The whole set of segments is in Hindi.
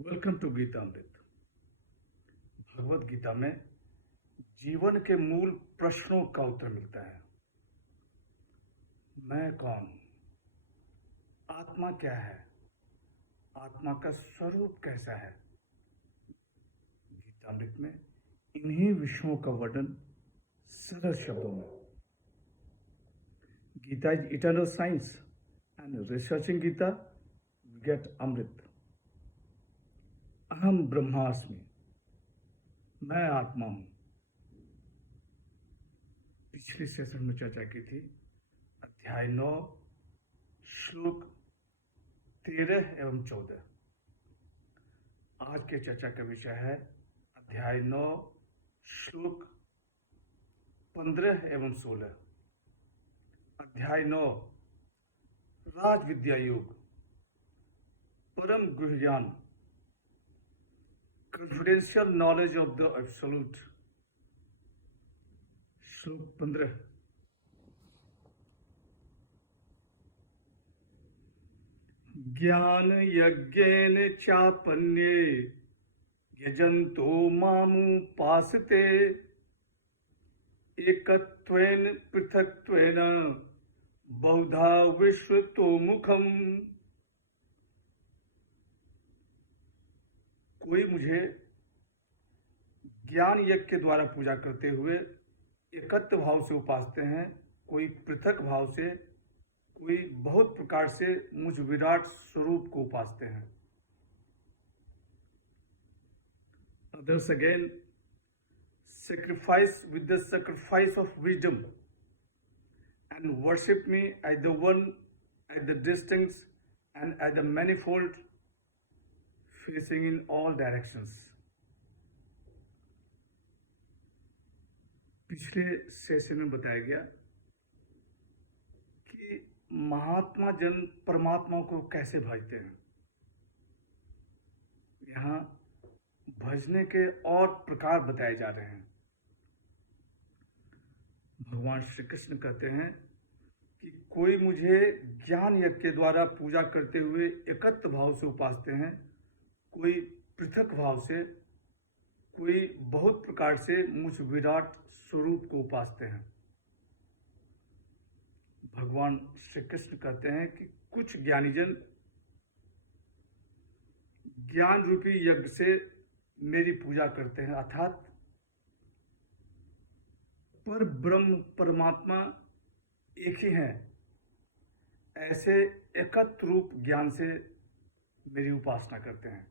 Welcome to Geetamrit. भगवत गीता में जीवन के मूल प्रश्नों का उत्तर मिलता है। मैं कौन? आत्मा क्या है? आत्मा का स्वरूप कैसा है? गीतामृत में इन्हीं विषयों का वर्णन सरल शब्दों में। Gita is eternal science and researching Gita we get amrit. अहम ब्रह्मास्मि, मैं आत्मा हूं। पिछले सेशन में चर्चा की थी अध्याय 9 श्लोक 13 एवं 14। आज के चर्चा का विषय है अध्याय 9 श्लोक 15 एवं 16। अध्याय 9 राज विद्या योग, परम गृह ज्ञान, confidential knowledge of the absolute। श्लोक 15। ज्ञान यज्ञेन चापन्ये यजन्तो मामुपासते एकत्वेन पृथक्त्वेन बहुधा विश्वतोमुखम्। कोई मुझे ज्ञान यज्ञ के द्वारा पूजा करते हुए एकत्व भाव से उपासते हैं, कोई पृथक भाव से, कोई बहुत प्रकार से मुझ विराट स्वरूप को उपासते हैं। Others again sacrifice with the sacrifice of wisdom and worship me as the one, as the distinct and as the manifold, facing in all directions। पिछले सेशन में बताया गया कि महात्मा जन परमात्मा को कैसे भजते हैं। यहाँ भजने के और प्रकार बताए जा रहे हैं। भगवान श्री कृष्ण कहते हैं कि कोई मुझे ज्ञान यज्ञ के द्वारा पूजा करते हुए एकत्व भाव से उपासते हैं, कोई पृथक भाव से, कोई बहुत प्रकार से मुझ विराट स्वरूप को उपासते हैं। भगवान श्री कृष्ण कहते हैं कि कुछ ज्ञानीजन ज्ञान रूपी यज्ञ से मेरी पूजा करते हैं, अर्थात पर ब्रह्म परमात्मा एक ही हैं, ऐसे एकत्र रूप ज्ञान से मेरी उपासना करते हैं।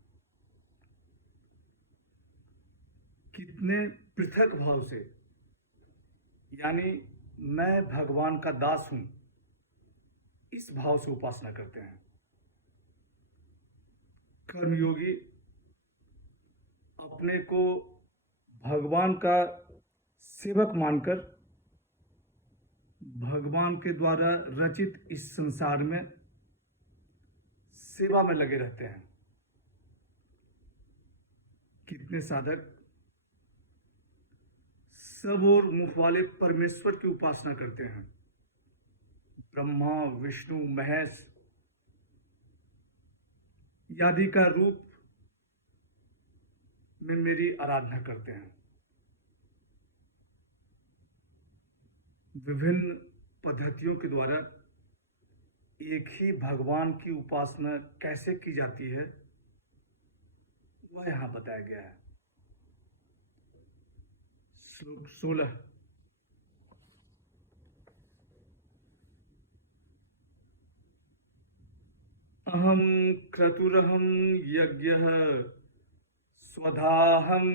कितने पृथक भाव से, यानी मैं भगवान का दास हूं, इस भाव से उपासना करते हैं। कर्मयोगी अपने को भगवान का सेवक मानकर भगवान के द्वारा रचित इस संसार में सेवा में लगे रहते हैं। कितने साधक सब और मुख वाले परमेश्वर की उपासना करते हैं, ब्रह्मा विष्णु महेश आदि का रूप में मेरी आराधना करते हैं। विभिन्न पद्धतियों के द्वारा एक ही भगवान की उपासना कैसे की जाती है वह यहां बताया गया है। श्लोक 16। अहम क्रतुरहम यज्ञः स्वधाहम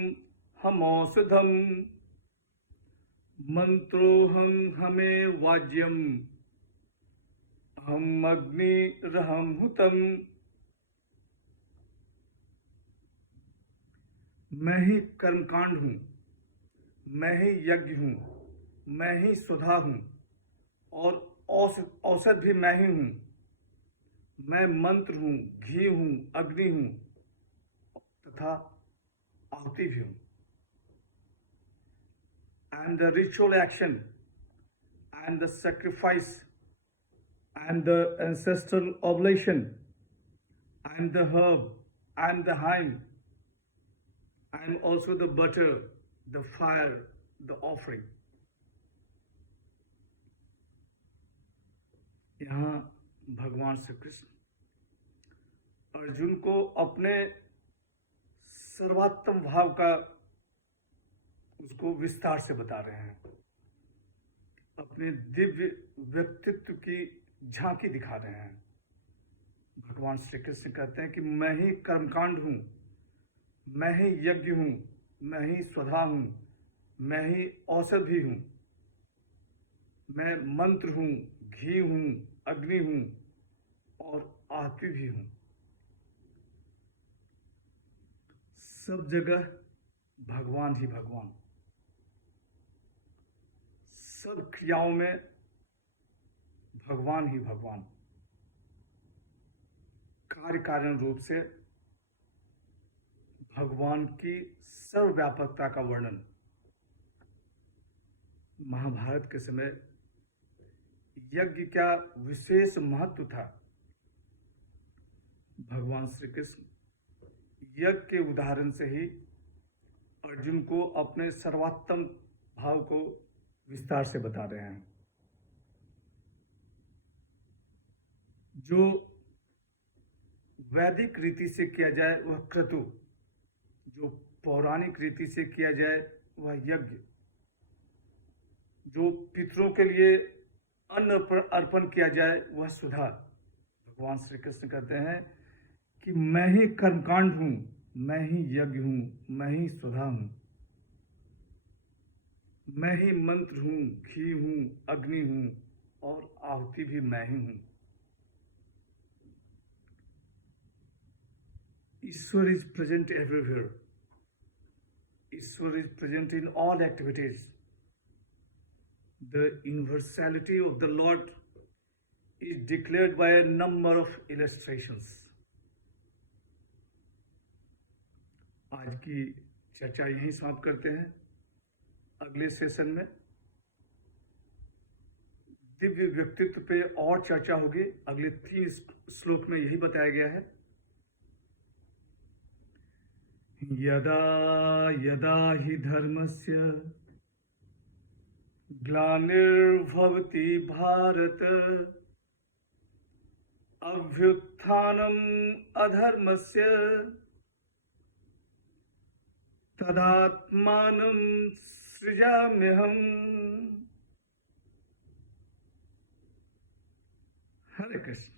हमौषधम मंत्रोहम हमें वाज्यम अहम अग्निरहम हुतम। मैं ही कर्मकांड हूं, मैं ही यज्ञ हूं, मैं ही सुधा हूं और औषध भी मैं ही हूं। मैं मंत्र हूं, घी हूं, अग्नि हूं तथा आहुति भी हूं। And the ritual action and the sacrifice and the ancestral oblation and the herb I am the hind. I am also the butter, the fire, the offering. यहाँ भगवान श्री कृष्ण अर्जुन को अपने सर्वोत्तम भाव का उसको विस्तार से बता रहे हैं, अपने दिव्य व्यक्तित्व की झांकी दिखा रहे हैं। भगवान श्री कृष्ण कहते हैं कि मैं ही कर्मकांड हूं, मैं ही यज्ञ हूं, मैं ही स्वधा हूं, मैं ही औषधि हूं, मैं मंत्र हूं, घी हूं, अग्नि हूं और आहुति भी हूं। सब जगह भगवान ही भगवान, सब क्रियाओं में भगवान ही भगवान, कार्य कारण रूप से भगवान की सर्वव्यापकता का वर्णन। महाभारत के समय यज्ञ का विशेष महत्व था। भगवान श्री कृष्ण यज्ञ के उदाहरण से ही अर्जुन को अपने सर्वोत्तम भाव को विस्तार से बता रहे हैं। जो वैदिक रीति से किया जाए वह क्रतु, जो पौराणिक रीति से किया जाए वह यज्ञ, जो पितरों के लिए अन्न अर्पण किया जाए वह सुधा। भगवान श्री कृष्ण कहते हैं कि मैं ही कर्मकांड हूं, मैं ही यज्ञ हूं, मैं ही सुधा हूं, मैं ही मंत्र हूं, घी हूं, अग्नि हूं और आहुति भी मैं ही हूं। Ishwar is present everywhere, Ishwar is present in all activities. The universality of the Lord is declared by a number of illustrations. आज की चर्चा यहीं समाप्त करते हैं। अगले सेशन में दिव्य व्यक्तित्व पे और चर्चा होगी। अगले 3 श्लोक में यही बताया गया है। यदा यदा हि धर्मस्य ग्लानिर्भवति भारत अभ्युत्थानम् अधर्मस्य तदात्मानं सृजाम्यहम्। हरे कृष्ण।